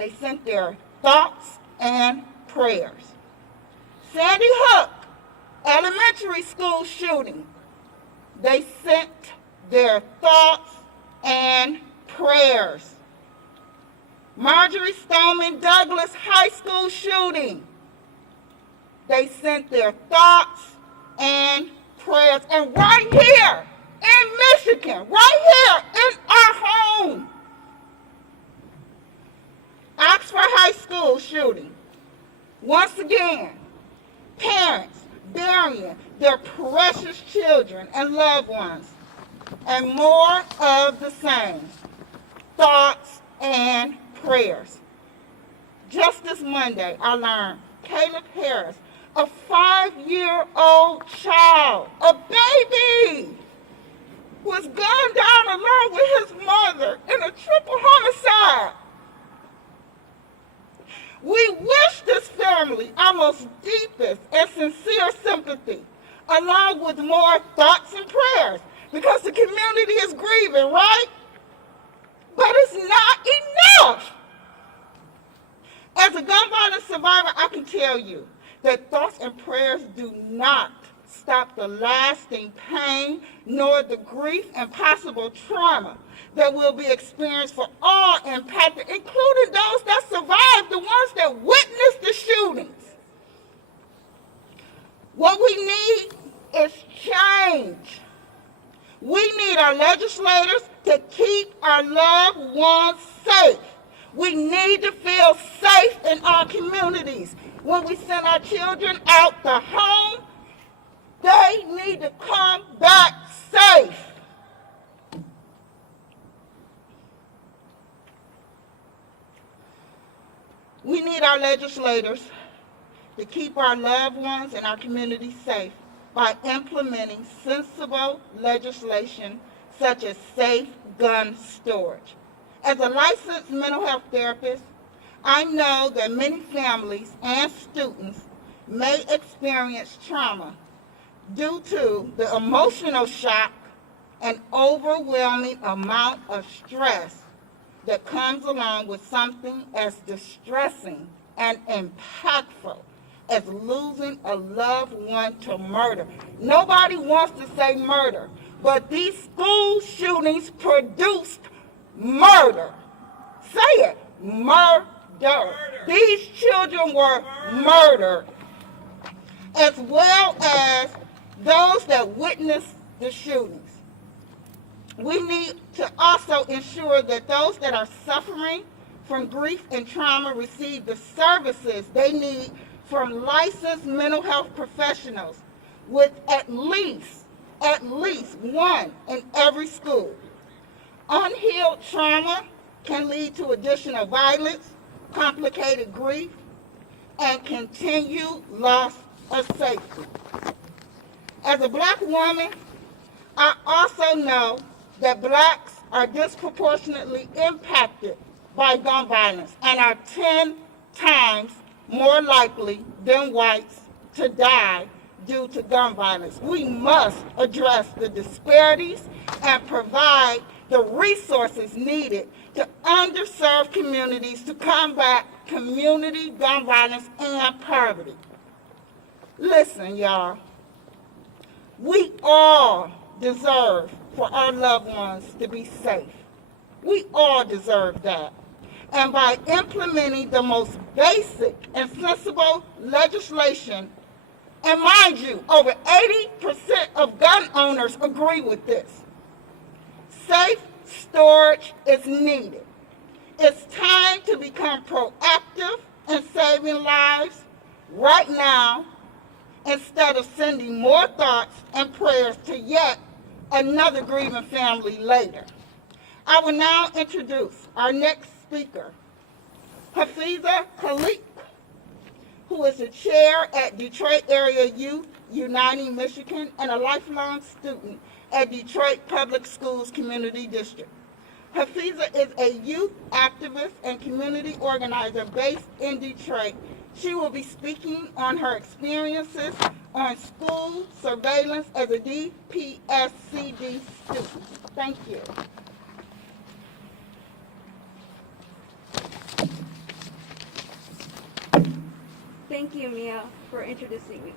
They sent their thoughts and prayers. Sandy Hook Elementary School shooting. They sent their thoughts and prayers. Marjorie Stoneman Douglas High School shooting. They sent their thoughts and prayers. And right here in Michigan, right here in our home, Oxford High School shooting. Once again, parents burying their precious children and loved ones. And more of the same. Thoughts and prayers. Just this Monday, I learned Caleb Harris, a 5-year-old child, a baby, was gunned down along with his mother in a triple homicide. We wish this family our most deepest and sincere sympathy, along with more thoughts and prayers, because the community is grieving, right? But it's not enough. As a gun violence survivor, I can tell you that thoughts and prayers do not stop the lasting pain nor the grief and possible trauma that will be experienced for all impacted, including those that survived, the ones that witnessed the shootings. What we need is change. We need our legislators to keep our loved ones safe. We need to feel safe in our communities. When we send our children out the home, they need to come back safe. We need our legislators to keep our loved ones and our communities safe by implementing sensible legislation such as safe gun storage. As a licensed mental health therapist, I know that many families and students may experience trauma due to the emotional shock and overwhelming amount of stress that comes along with something as distressing and impactful as losing a loved one to murder. Nobody wants to say murder, but these school shootings produced murder. Say it, murder. These children were murdered, as well as those that witnessed the shootings. We need to also ensure that those that are suffering from grief and trauma receive the services they need from licensed mental health professionals, with at least one in every school. Unhealed trauma can lead to additional violence, complicated grief, and continued loss of safety. As a Black woman, I also know that Blacks are disproportionately impacted by gun violence and are 10 times more likely than whites to die due to gun violence. We must address the disparities and provide the resources needed to underserved communities to combat community gun violence and poverty. Listen, y'all, we all deserve for our loved ones to be safe. We all deserve that. And by implementing the most basic and sensible legislation, and mind you, over 80% of gun owners agree with this, safe storage is needed. It's time to become proactive in saving lives right now instead of sending more thoughts and prayers to yet another grieving family later. I will now introduce our next speaker, Hafiza Khalik, who is the chair at Detroit Area Youth Uniting Michigan and a lifelong student at Detroit Public Schools Community District. Hafiza is a youth activist and community organizer based in Detroit. She will be speaking on her experiences on school surveillance as a DPSCD student. Thank you. Thank you, Mia, for introducing me.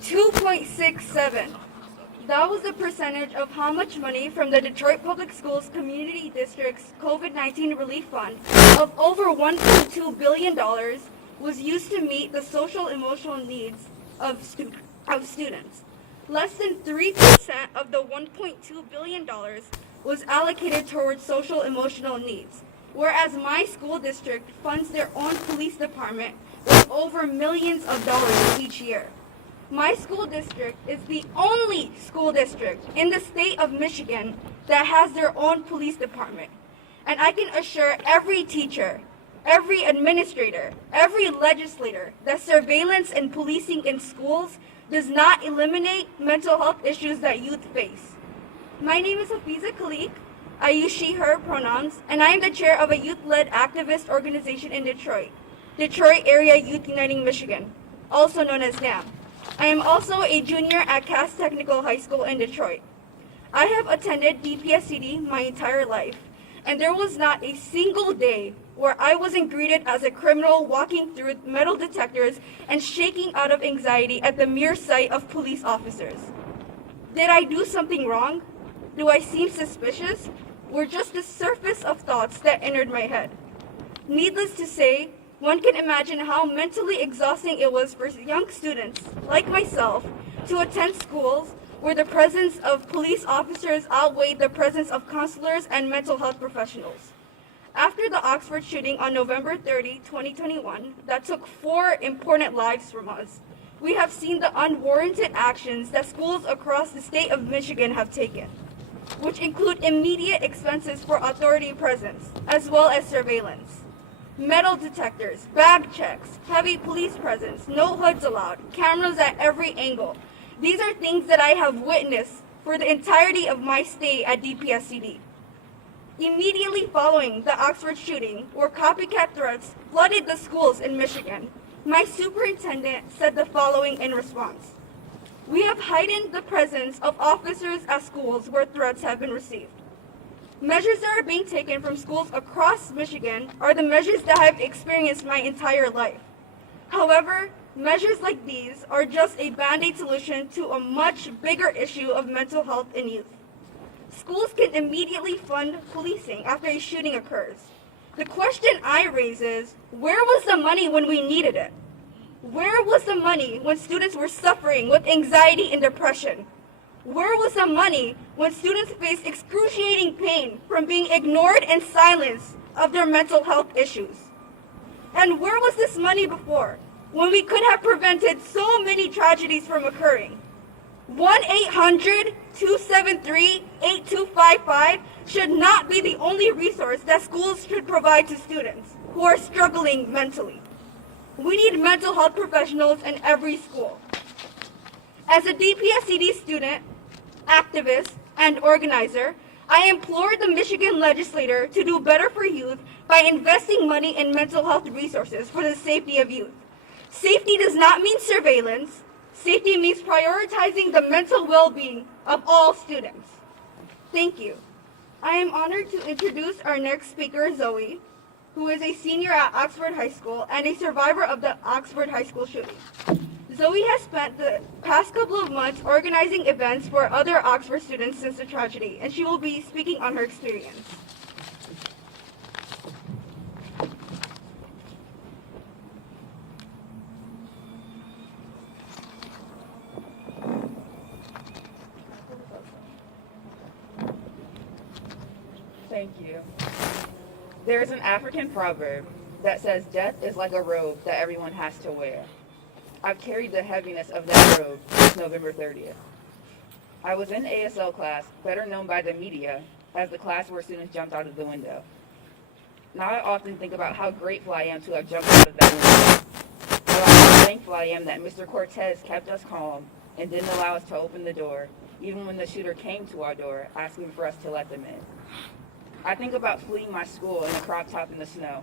2.67. That was the percentage of how much money from the Detroit Public Schools Community District's COVID-19 Relief Fund of over $1.2 billion was used to meet the social emotional needs of students. Less than 3% of the $1.2 billion was allocated towards social emotional needs, whereas my school district funds their own police department with over millions of dollars each year. My school district is the only school district in the state of Michigan that has their own police department. And I can assure every teacher, every administrator, every legislator that surveillance and policing in schools does not eliminate mental health issues that youth face. My name is Hafiza Khalik. I use she, her pronouns, and I am the chair of a youth-led activist organization in Detroit, Detroit Area Youth Uniting Michigan, also known as NAM. I am also a junior at Cass Technical High School in Detroit. I have attended DPSCD my entire life, and there was not a single day where I wasn't greeted as a criminal walking through metal detectors and shaking out of anxiety at the mere sight of police officers. Did I do something wrong? Do I seem suspicious? Or just the surface of thoughts that entered my head? Needless to say, one can imagine how mentally exhausting it was for young students, like myself, to attend schools where the presence of police officers outweighed the presence of counselors and mental health professionals. After the Oxford shooting on November 30, 2021, that took 4 important lives from us, we have seen the unwarranted actions that schools across the state of Michigan have taken, which include immediate expenses for authority presence, as well as surveillance. Metal detectors, bag checks, heavy police presence, no hoods allowed, cameras at every angle. These are things that I have witnessed for the entirety of my stay at DPSCD. Immediately following the Oxford shooting, where copycat threats flooded the schools in Michigan, my superintendent said the following in response. We have heightened the presence of officers at schools where threats have been received. Measures that are being taken from schools across Michigan are the measures that I've experienced my entire life. However, measures like these are just a band-aid solution to a much bigger issue of mental health in youth. Schools can immediately fund policing after a shooting occurs. The question I raise is, where was the money when we needed it? Where was the money when students were suffering with anxiety and depression? Where was the money when students faced excruciating pain from being ignored and silenced of their mental health issues? And where was this money before, when we could have prevented so many tragedies from occurring? 1-800-273-8255 should not be the only resource that schools should provide to students who are struggling mentally. We need mental health professionals in every school. As a DPSCD student, activist, and organizer, I implore the Michigan legislature to do better for youth by investing money in mental health resources for the safety of youth. Safety does not mean surveillance. Safety means prioritizing the mental well-being of all students. Thank you. I am honored to introduce our next speaker, Zoe, who is a senior at Oxford High School and a survivor of the Oxford High School shooting. Zoe has spent the past couple of months organizing events for other Oxford students since the tragedy, and she will be speaking on her experience. Thank you. There is an African proverb that says death is like a robe that everyone has to wear. I've carried the heaviness of that robe since November 30th. I was in ASL class, better known by the media as the class where students jumped out of the window. Now I often think about how grateful I am to have jumped out of that window. How thankful I am that Mr. Cortez kept us calm and didn't allow us to open the door, even when the shooter came to our door asking for us to let them in. I think about fleeing my school in a crop top in the snow.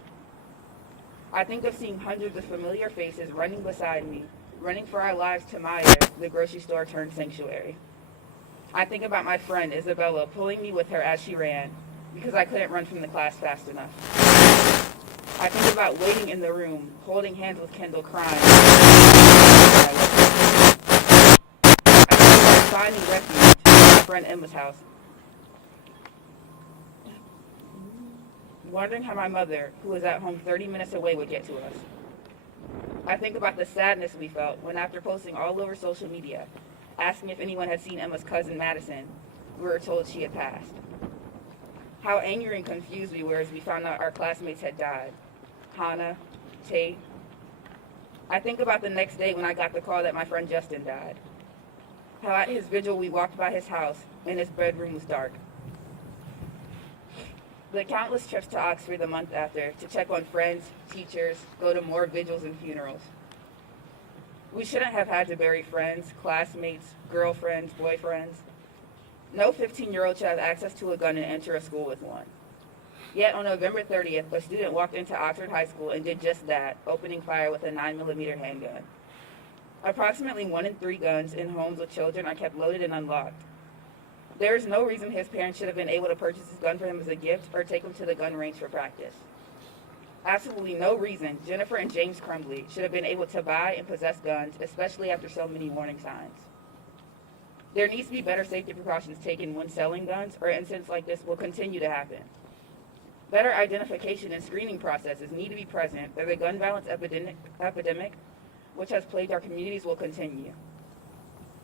I think of seeing hundreds of familiar faces running beside me, running for our lives to Maya, the grocery store turned sanctuary. I think about my friend Isabella pulling me with her as she ran because I couldn't run from the class fast enough. I think about waiting in the room, holding hands with Kendall crying. I think about finding refuge at my friend Emma's house, wondering how my mother, who was at home 30 minutes away, would get to us. I think about the sadness we felt when, after posting all over social media, asking if anyone had seen Emma's cousin Madison, we were told she had passed. How angry and confused we were as we found out our classmates had died. Hannah, Tate. I think about the next day when I got the call that my friend Justin died. How at his vigil we walked by his house and his bedroom was dark. The countless trips to Oxford the month after to check on friends, teachers, go to more vigils and funerals. We shouldn't have had to bury friends, classmates, girlfriends, boyfriends. No 15-year-old should have access to a gun and enter a school with one. Yet on November 30th, a student walked into Oxford High School and did just that, opening fire with a 9mm handgun. Approximately 1 in 3 guns in homes with children are kept loaded and unlocked. There is no reason his parents should have been able to purchase his gun for him as a gift or take him to the gun range for practice. Absolutely no reason Jennifer and James Crumbly should have been able to buy and possess guns, especially after so many warning signs. There needs to be better safety precautions taken when selling guns, or incidents like this will continue to happen. Better identification and screening processes need to be present, or the gun violence epidemic, which has plagued our communities, will continue.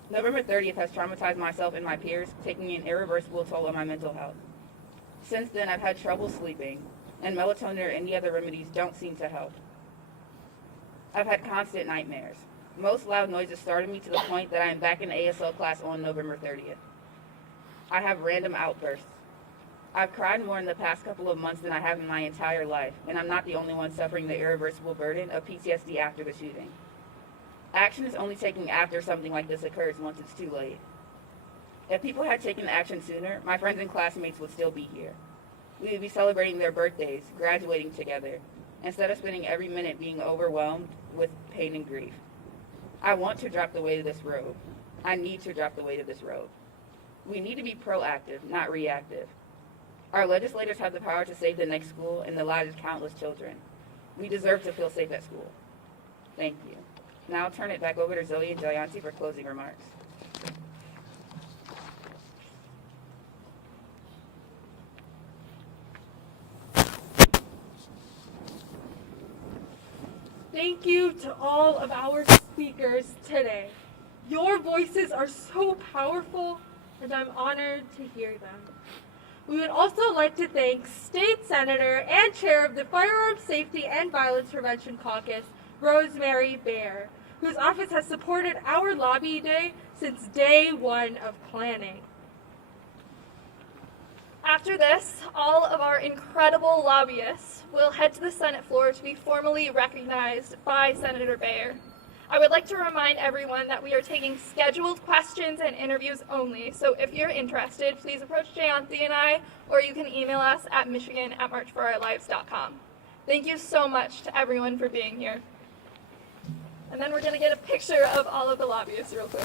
November 30th has traumatized myself and my peers, taking an irreversible toll on my mental health. Since then, I've had trouble sleeping, and melatonin or any other remedies don't seem to help. I've had constant nightmares. Most loud noises started me to the point that I am back in ASL class on November 30th. I have random outbursts. I've cried more in the past couple of months than I have in my entire life, and I'm not the only one suffering the irreversible burden of PTSD after the shooting. Action is only taken after something like this occurs once it's too late. If people had taken action sooner, my friends and classmates would still be here. We would be celebrating their birthdays, graduating together, instead of spending every minute being overwhelmed with pain and grief. I want to drop the weight of this robe. I need to drop the weight of this robe. We need to be proactive, not reactive. Our legislators have the power to save the next school and the lives of countless children. We deserve to feel safe at school. Thank you. Now I'll turn it back over to Zoe and Jayanti for closing remarks. Thank you to all of our speakers today. Your voices are so powerful, and I'm honored to hear them. We would also like to thank State Senator and Chair of the Firearm Safety and Violence Prevention Caucus, Rosemary Baer, whose office has supported our lobby day since day one of planning. After this, all of our incredible lobbyists will head to the Senate floor to be formally recognized by Senator Baer. I would like to remind everyone that we are taking scheduled questions and interviews only, so if you're interested, please approach Jayanthi and I, or you can email us at michigan@marchforourlives.com. Thank you so much to everyone for being here. And then we're going to get a picture of all of the lobbyists real quick.